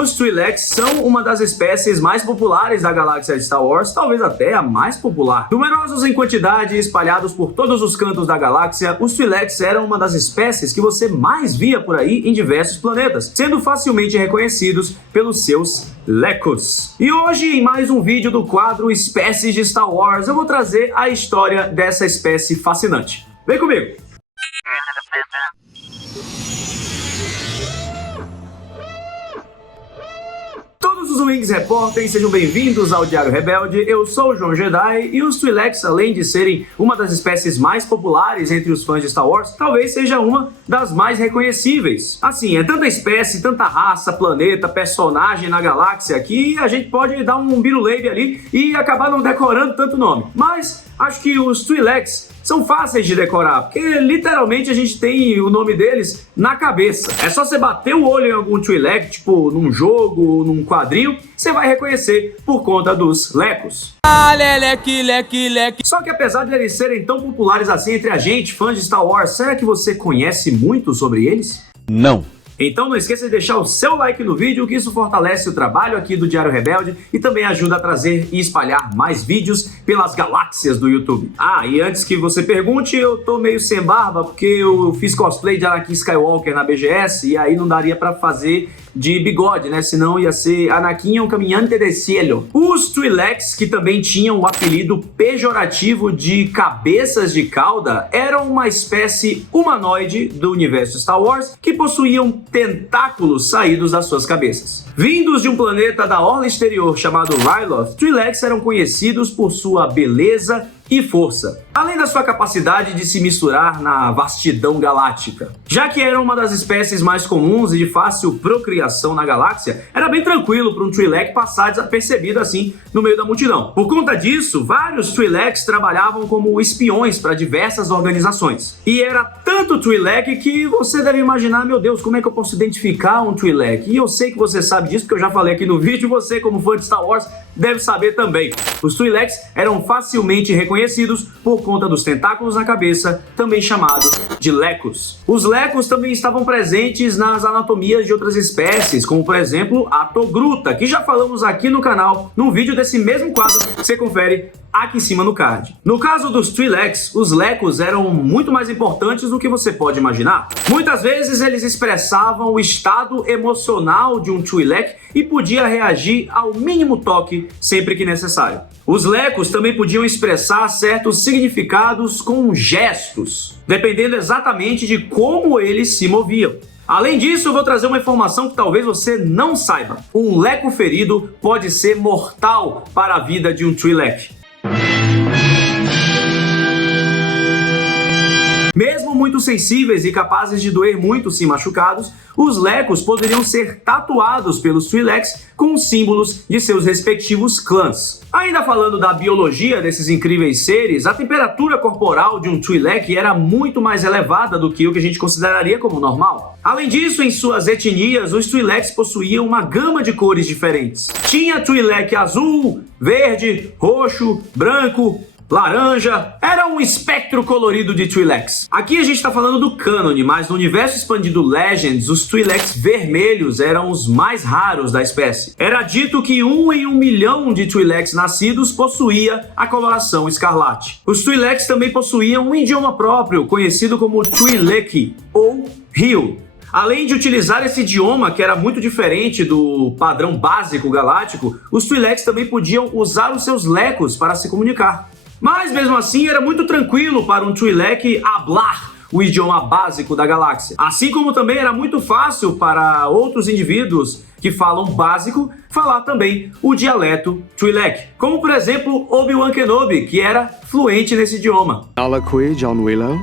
Os Twi'leks são uma das espécies mais populares da galáxia de Star Wars, talvez até a mais popular. Numerosos em quantidade e espalhados por todos os cantos da galáxia, os Twi'leks eram uma das espécies que você mais via por aí em diversos planetas, sendo facilmente reconhecidos pelos seus lecos. E hoje, em mais um vídeo do quadro Espécies de Star Wars, eu vou trazer a história dessa espécie fascinante. Vem comigo! Todos os Wings Reportem, sejam bem-vindos ao Diário Rebelde. Eu sou o João Jedi e os Twi'leks, além de serem uma das espécies mais populares entre os fãs de Star Wars, talvez seja uma das mais reconhecíveis. Assim, é tanta espécie, tanta raça, planeta, personagem na galáxia que a gente pode dar um biruleibe ali e acabar não decorando tanto nome. Mas acho que os Twi'leks são fáceis de decorar, porque literalmente a gente tem o nome deles na cabeça. É só você bater o olho em algum Twi'lek, tipo num jogo, num quadril, você vai reconhecer por conta dos lecos. Leque. Só que apesar de eles serem tão populares assim entre a gente, fãs de Star Wars, será que você conhece muito sobre eles? Não. Então não esqueça de deixar o seu like no vídeo, que isso fortalece o trabalho aqui do Diário Rebelde e também ajuda a trazer e espalhar mais vídeos pelas galáxias do YouTube. Ah, e antes que você pergunte, eu tô meio sem barba porque eu fiz cosplay de Anakin Skywalker na BGS e aí não daria pra fazer de bigode, né? Senão ia ser Anakin, um caminhante de cielo. Os Twi'leks, que também tinham o apelido pejorativo de cabeças de cauda, eram uma espécie humanoide do universo Star Wars que possuíam tentáculos saídos das suas cabeças. Vindos de um planeta da orla exterior chamado Ryloth, Twi'leks eram conhecidos por sua beleza e força, além da sua capacidade de se misturar na vastidão galáctica. Já que eram uma das espécies mais comuns e de fácil procriação na galáxia, era bem tranquilo para um Twi'lek passar desapercebido assim no meio da multidão. Por conta disso, vários Twi'leks trabalhavam como espiões para diversas organizações. E era tanto Twi'lek que você deve imaginar, meu Deus, como é que eu posso identificar um Twi'lek? E eu sei que você sabe disso, porque eu já falei aqui no vídeo, e você, como fã de Star Wars, deve saber também. Os Twi'leks eram facilmente reconhecidos por conta dos tentáculos na cabeça, também chamados de lecos. Os lecos também estavam presentes nas anatomias de outras espécies, como por exemplo a togruta, que já falamos aqui no canal, num vídeo desse mesmo quadro que você confere aqui em cima no card. No caso dos Twi'leks, os lecos eram muito mais importantes do que você pode imaginar. Muitas vezes eles expressavam o estado emocional de um Twi'lek e podia reagir ao mínimo toque sempre que necessário. Os lecos também podiam expressar certos significados com gestos, dependendo exatamente de como eles se moviam. Além disso, eu vou trazer uma informação que talvez você não saiba. Um leco ferido pode ser mortal para a vida de um Twi'lek. Mesmo muito sensíveis e capazes de doer muito se machucados, os lecos poderiam ser tatuados pelos Twi'leks com símbolos de seus respectivos clãs. Ainda falando da biologia desses incríveis seres, a temperatura corporal de um Twi'lek era muito mais elevada do que o que a gente consideraria como normal. Além disso, em suas etnias, os Twi'leks possuíam uma gama de cores diferentes. Tinha Twi'lek azul, verde, roxo, branco, laranja, era um espectro colorido de Twi'leks. Aqui a gente está falando do cânone, mas no universo expandido Legends, os Twi'leks vermelhos eram os mais raros da espécie. Era dito que 1 em 1 milhão de Twi'leks nascidos possuía a coloração escarlate. Os Twi'leks também possuíam um idioma próprio, conhecido como Twi'leki ou Rio. Além de utilizar esse idioma, que era muito diferente do padrão básico galáctico, os Twi'leks também podiam usar os seus lecos para se comunicar. Mas mesmo assim era muito tranquilo para um Twi'lek hablar o idioma básico da galáxia. Assim como também era muito fácil para outros indivíduos que falam básico falar também o dialeto Twi'lek. Como por exemplo Obi-Wan Kenobi, que era fluente nesse idioma. Alaqui, John Willow.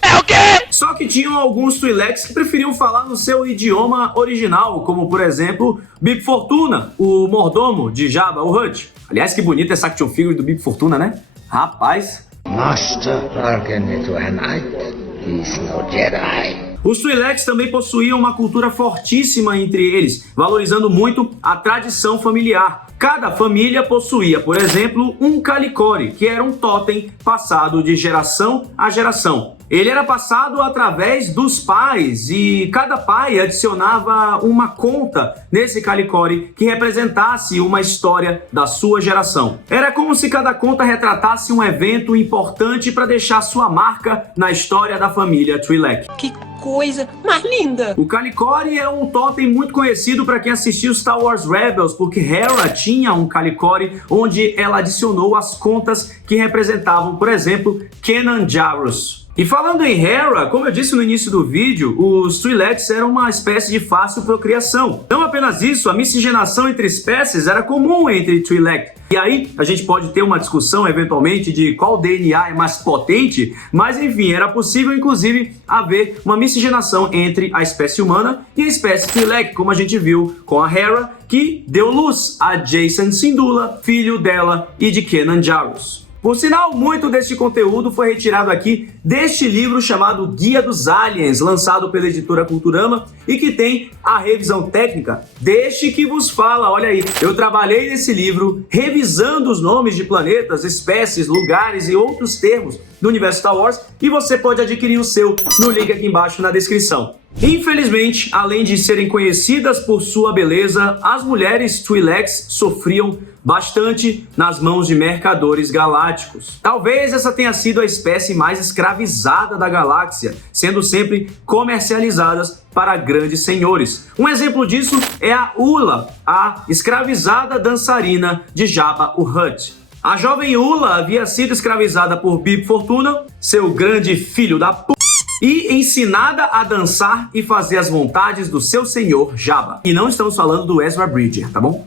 É o quê? Só que tinham alguns Twi'leks que preferiam falar no seu idioma original, como por exemplo Bib Fortuna, o mordomo de Jabba o Hutt. Aliás, que bonita essa action figure do Bib Fortuna, né? Rapaz. Master Arcanito Anite, he's no Jedi. Os Twi'leks também possuíam uma cultura fortíssima entre eles, valorizando muito a tradição familiar. Cada família possuía, por exemplo, um Calicore, que era um totem passado de geração a geração. Ele era passado através dos pais e cada pai adicionava uma conta nesse Calicore que representasse uma história da sua geração. Era como se cada conta retratasse um evento importante para deixar sua marca na história da família Twi'lek. Que coisa mais linda! O Calicore é um totem muito conhecido para quem assistiu Star Wars Rebels, porque Hera tinha um Calicore onde ela adicionou as contas que representavam, por exemplo, Kanan Jarrus. E falando em Hera, como eu disse no início do vídeo, os Twi'leks eram uma espécie de fácil procriação. Não apenas isso, a miscigenação entre espécies era comum entre Twi'lek. E aí a gente pode ter uma discussão eventualmente de qual DNA é mais potente, mas enfim, era possível inclusive haver uma miscigenação entre a espécie humana e a espécie Twi'lek, como a gente viu com a Hera, que deu luz a Jacen Syndulla, filho dela e de Kanan Jarrus. Por sinal, muito deste conteúdo foi retirado aqui deste livro chamado Guia dos Aliens, lançado pela editora Culturama e que tem a revisão técnica deste que vos fala. Olha aí, eu trabalhei nesse livro revisando os nomes de planetas, espécies, lugares e outros termos do universo Star Wars e você pode adquirir o seu no link aqui embaixo na descrição. Infelizmente, além de serem conhecidas por sua beleza, as mulheres Twi'leks sofriam bastante nas mãos de mercadores galácticos. Talvez essa tenha sido a espécie mais escravizada da galáxia, sendo sempre comercializadas para grandes senhores. Um exemplo disso é a Oola, a escravizada dançarina de Jabba o Hutt. A jovem Oola havia sido escravizada por Bib Fortuna, seu grande filho da p***, e ensinada a dançar e fazer as vontades do seu senhor Jabba. E não estamos falando do Ezra Bridger, tá bom?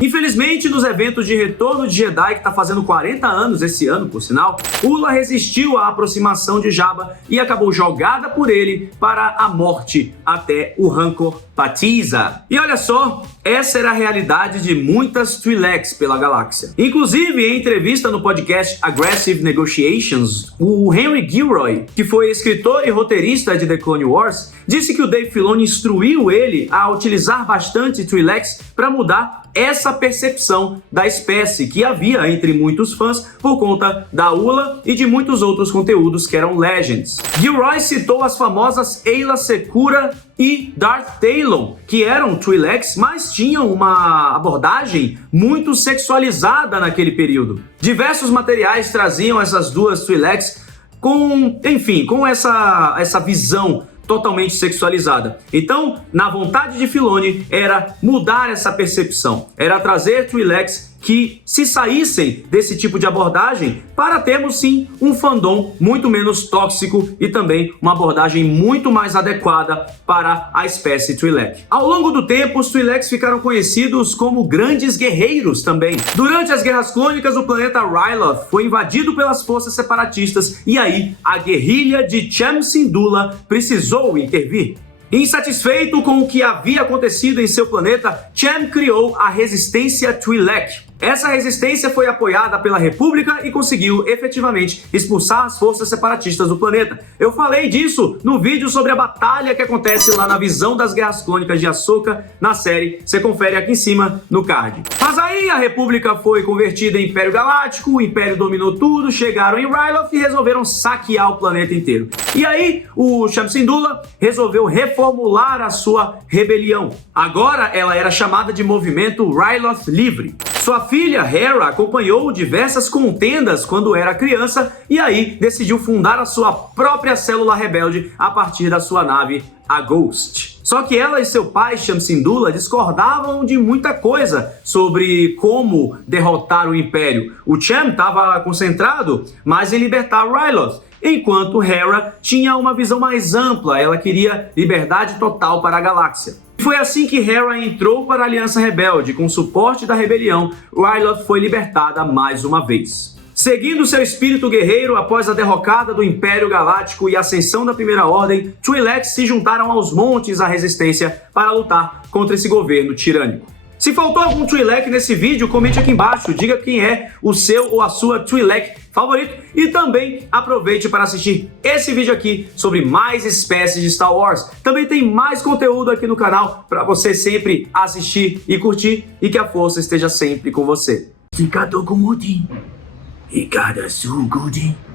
Infelizmente, nos eventos de Retorno de Jedi, que está fazendo 40 anos esse ano, por sinal, Oola resistiu à aproximação de Jabba e acabou jogada por ele para a morte até o Rancor Patiza. E olha só, essa era a realidade de muitas Twi'leks pela galáxia. Inclusive, em entrevista no podcast Aggressive Negotiations, o Henry Gilroy, que foi escritor e roteirista de The Clone Wars, disse que o Dave Filoni instruiu ele a utilizar bastante Twi'leks para mudar essa percepção da espécie que havia entre muitos fãs por conta da Oola e de muitos outros conteúdos que eram Legends. Gilroy citou as famosas Aayla Secura e Darth Talon, que eram Twi'leks, mas tinham uma abordagem muito sexualizada naquele período. Diversos materiais traziam essas duas Twi'leks com essa visão totalmente sexualizada. Então, na vontade de Filoni era mudar essa percepção, era trazer Twi'leks que se saíssem desse tipo de abordagem para termos sim um fandom muito menos tóxico e também uma abordagem muito mais adequada para a espécie Twi'lek. Ao longo do tempo, os Twi'leks ficaram conhecidos como grandes guerreiros também. Durante as Guerras Clônicas, o planeta Ryloth foi invadido pelas forças separatistas e aí a guerrilha de Cham Syndulla precisou intervir. Insatisfeito com o que havia acontecido em seu planeta, Cham criou a Resistência Twi'lek. Essa resistência foi apoiada pela República e conseguiu efetivamente expulsar as forças separatistas do planeta. Eu falei disso no vídeo sobre a batalha que acontece lá na visão das Guerras Clônicas de Ahsoka na série. Você confere aqui em cima no card. Mas aí a República foi convertida em Império Galáctico, o Império dominou tudo, chegaram em Ryloth e resolveram saquear o planeta inteiro. E aí o Cham Syndulla resolveu reformular a sua rebelião. Agora ela era chamada de Movimento Ryloth Livre. Sua filha Hera acompanhou diversas contendas quando era criança e aí decidiu fundar a sua própria célula rebelde a partir da sua nave, a Ghost. Só que ela e seu pai, Cham Syndulla, discordavam de muita coisa sobre como derrotar o Império. O Cham estava concentrado mais em libertar Ryloth, enquanto Hera tinha uma visão mais ampla, ela queria liberdade total para a galáxia. Foi assim que Hera entrou para a Aliança Rebelde. Com o suporte da rebelião, Ryloth foi libertada mais uma vez. Seguindo seu espírito guerreiro, após a derrocada do Império Galáctico e a ascensão da Primeira Ordem, Twi'leks se juntaram aos montes à Resistência para lutar contra esse governo tirânico. Se faltou algum Twi'lek nesse vídeo, comente aqui embaixo, diga quem é o seu ou a sua Twi'lek favorito e também aproveite para assistir esse vídeo aqui sobre mais espécies de Star Wars. Também tem mais conteúdo aqui no canal para você sempre assistir e curtir e que a força esteja sempre com você.